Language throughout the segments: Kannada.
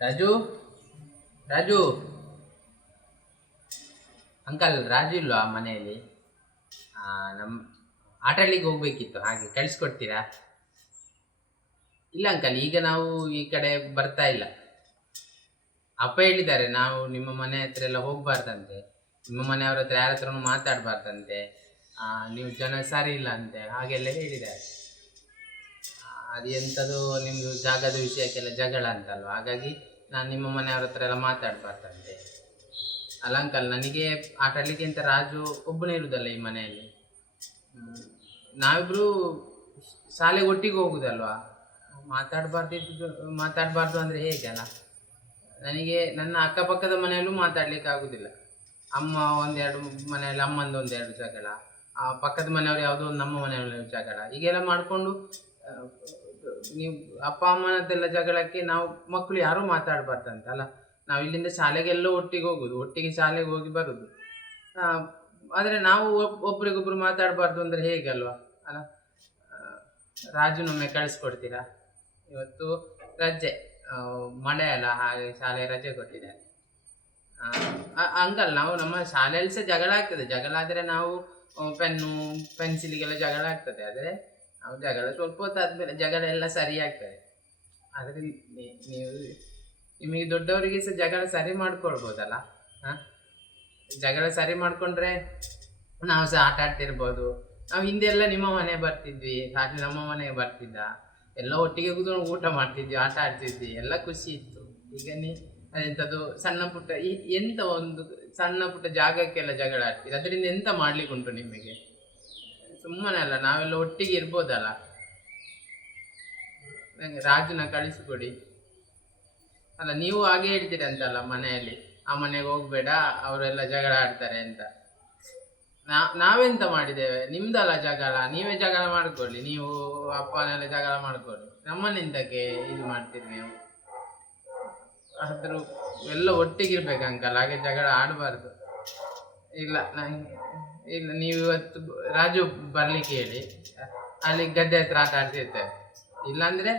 ರಾಜು ರಾಜು ಅಂಕಲ್ ರಾಜು ಇಲ್ವಾ ಮನೆಯಲ್ಲಿ? ನಮ್ಮ ಆಟಾಡ್ಲಿಕ್ಕೆ ಹೋಗ್ಬೇಕಿತ್ತು, ಹಾಗೆ ಕಳಿಸ್ಕೊಡ್ತೀರಾ? ಇಲ್ಲ ಅಂಕಲ್, ಈಗ ನಾವು ಈ ಕಡೆ ಬರ್ತಾ ಇಲ್ಲ. ಅಪ್ಪ ಹೇಳಿದ್ದಾರೆ ನಾವು ನಿಮ್ಮ ಮನೆ ಹತ್ರ ಎಲ್ಲ ಹೋಗ್ಬಾರ್ದಂತೆ, ನಿಮ್ಮ ಮನೆಯವ್ರ ಹತ್ರ ಯಾರ ಹತ್ರನೂ ಮಾತಾಡಬಾರ್ದಂತೆ, ನೀವು ಜನ ಸರಿ ಇಲ್ಲ ಅಂತೆ, ಹಾಗೆಲ್ಲ ಹೇಳಿದ್ದಾರೆ. ಅದು ಎಂಥದ್ದು ನಿಮ್ಮದು ಜಾಗದ ವಿಷಯಕ್ಕೆಲ್ಲ ಜಗಳ ಅಂತಲ್ವ, ಹಾಗಾಗಿ ನಾನು ನಿಮ್ಮ ಮನೆಯವ್ರ ಹತ್ರ ಎಲ್ಲ ಮಾತಾಡಬಾರ್ದಂತೆ. ಅಲ್ಲ ಅಂಕಲ್, ನನಗೆ ಆಟಾಡಲಿಕ್ಕೆ ಅಂತ ರಾಜು ಒಬ್ಬನೇ ಇರುವುದಲ್ಲ ಈ ಮನೆಯಲ್ಲಿ. ನಾವಿಬ್ಬರು ಶಾಲೆಗೆ ಒಟ್ಟಿಗೆ ಹೋಗುದಲ್ವಾ, ಮಾತಾಡಬಾರ್ದು ಅಂದರೆ ಹೇಗೆ ಅಲ್ಲ. ನನಗೆ ನನ್ನ ಅಕ್ಕಪಕ್ಕದ ಮನೆಯಲ್ಲೂ ಮಾತಾಡ್ಲಿಕ್ಕೆ ಆಗುದಿಲ್ಲ. ಅಮ್ಮ ಒಂದೆರಡು ಮನೆಯಲ್ಲಿ ಅಮ್ಮಂದು ಒಂದೆರಡು ಜಗಳ, ಆ ಪಕ್ಕದ ಮನೆಯವರು ಯಾವುದೋ ಒಂದು ನಮ್ಮ ಮನೆಯಲ್ಲಿ ಜಗಳ, ಹೀಗೆಲ್ಲ ಮಾಡಿಕೊಂಡು ನೀವು ಅಪ್ಪ ಅಮ್ಮನದ್ದೆಲ್ಲ ಜಗಳಕ್ಕೆ ನಾವು ಮಕ್ಕಳು ಯಾರೂ ಮಾತಾಡಬಾರ್ದಂತಲ್ಲ. ನಾವು ಇಲ್ಲಿಂದ ಶಾಲೆಗೆಲ್ಲ ಒಟ್ಟಿಗೆ ಹೋಗೋದು, ಒಟ್ಟಿಗೆ ಶಾಲೆಗೆ ಹೋಗಿ ಬರೋದು. ಆದರೆ ನಾವು ಒಬ್ರಿಗೊಬ್ರು ಮಾತಾಡಬಾರ್ದು ಅಂದರೆ ಹೇಗಲ್ವಾ ಅಲ್ಲ. ರಾಜುನೊಮ್ಮೆ ಕಳಿಸ್ಕೊಡ್ತೀರಾ? ಇವತ್ತು ರಜೆ, ಮಳೆ ಅಲ್ಲ, ಹಾಗೆ ಶಾಲೆ ರಜೆ ಕೊಟ್ಟಿದ್ದಾರೆ. ಅಂಕಲ್, ನಾವು ನಮ್ಮ ಶಾಲೆಯಲ್ಲಿ ಸಹ ಜಗಳ ಆಗ್ತದೆ. ಜಗಳ ಆದರೆ ನಾವು ಪೆನ್ನು ಪೆನ್ಸಿಲಿಗೆಲ್ಲ ಜಗಳ ಆಗ್ತದೆ, ಆದರೆ ನಾವು ಜಗಳ ಸ್ವಲ್ಪ ಹೊತ್ತಾದ್ಮೇಲೆ ಜಗಳ ಎಲ್ಲ ಸರಿ ಆಗ್ತದೆ. ಆದರೆ ನೀವು ನಿಮಗೆ ದೊಡ್ಡವರಿಗೆ ಸಹ ಜಗಳ ಸರಿ ಮಾಡ್ಕೊಳ್ಬೋದಲ್ಲ. ಜಗಳ ಸರಿ ಮಾಡಿಕೊಂಡ್ರೆ ನಾವು ಸಹ ಆಟ ಆಡ್ತಿರ್ಬೋದು. ನಾವು ಹಿಂದೆಲ್ಲ ನಿಮ್ಮ ಮನೆ ಬರ್ತಿದ್ವಿ, ರಾಜು ನಮ್ಮ ಮನೆಗೆ ಬರ್ತಿದ್ದ, ಎಲ್ಲ ಒಟ್ಟಿಗೆ ಕೂತ್ಕೊಂಡು ಊಟ ಮಾಡ್ತಿದ್ವಿ, ಆಟ ಆಡ್ತಿದ್ವಿ, ಎಲ್ಲ ಖುಷಿ ಇತ್ತು. ಈಗ ಅದೆಂಥದ್ದು ಸಣ್ಣ ಪುಟ್ಟ ಎಂಥ ಒಂದು ಸಣ್ಣ ಪುಟ್ಟ ಜಾಗಕ್ಕೆಲ್ಲ ಜಗಳ ಆಡ್ತೀವಿ, ಅದರಿಂದ ಎಂತ ಮಾಡ್ಲಿಕ್ಕೆ ಉಂಟು ನಿಮಗೆ? ಸುಮ್ಮನೆ ಅಲ್ಲ, ನಾವೆಲ್ಲ ಒಟ್ಟಿಗೆ ಇರ್ಬೋದಲ್ಲ. ನಂಗೆ ರಾಜುನ ಕಳಿಸಿಕೊಡಿ. ಅಲ್ಲ, ನೀವು ಹಾಗೆ ಹೇಳ್ತೀರಿ ಅಂತಲ್ಲ ಮನೆಯಲ್ಲಿ, ಆ ಮನೆಗೆ ಹೋಗ್ಬೇಡ ಅವರೆಲ್ಲ ಜಗಳ ಆಡ್ತಾರೆ ಅಂತ. ನಾವೆಂತ ಮಾಡಿದ್ದೇವೆ? ನಿಮ್ದಲ್ಲ ಜಗಳ, ನೀವೇ ಜಗಳ ಮಾಡ್ಕೊಳ್ಳಿ, ನೀವು ಅಪ್ಪನೆಲ್ಲ ಜಗಳ ಮಾಡ್ಕೊಳ್ಳಿ, ನಮ್ಮನ್ನಿಂದಕ್ಕೆ ಇದು ಮಾಡ್ತೀರಿ ನೀವು. ಆದರೂ ಎಲ್ಲ ಒಟ್ಟಿಗಿರ್ಬೇಕು ಅಂಕಲ್, ಹಾಗೆ ಜಗಳ ಆಡಬಾರ್ದು. ಇಲ್ಲ ಇಲ್ಲ, ನೀವು ಇವತ್ತು ರಾಜು ಬರ್ಲಿಕ್ಕೆ ಹೇಳಿ, ಅಲ್ಲಿ ಗದ್ದೆ ಹತ್ರ ಆಟ ಆಡ್ತಿರ್ತೇವೆ. ಇಲ್ಲಾಂದರೆ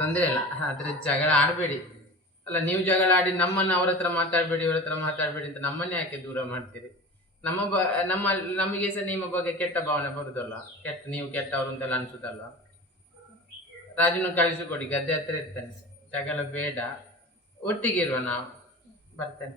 ತೊಂದರೆ ಇಲ್ಲ, ಆದರೆ ಜಗಳ ಆಡಬೇಡಿ. ಅಲ್ಲ, ನೀವು ಜಗಳ ಆಡಿ ನಮ್ಮನ್ನು ಅವ್ರ ಹತ್ರ ಮಾತಾಡಬೇಡಿ ಇವ್ರ ಹತ್ರ ಮಾತಾಡಬೇಡಿ ಅಂತ ನಮ್ಮನ್ನೇ ಯಾಕೆ ದೂರ ಮಾಡ್ತೀರಿ? ನಮಗೆ ಸಹ ನಿಮ್ಮ ಬಗ್ಗೆ ಕೆಟ್ಟ ಭಾವನೆ ಬರುದಲ್ಲ, ನೀವು ಕೆಟ್ಟವರು ಅಂತೆಲ್ಲ ಅನ್ಸುದಲ್ವ. ರಾಜುನ ಕಳಿಸಿಕೊಡಿ, ಗದ್ದೆ ಹತ್ರ ಇರ್ತಾನೆ, ಜಗಳ ಬೇಡ, ಒಟ್ಟಿಗಿರುವ ನಾವು. ಬರ್ತೇನೆ.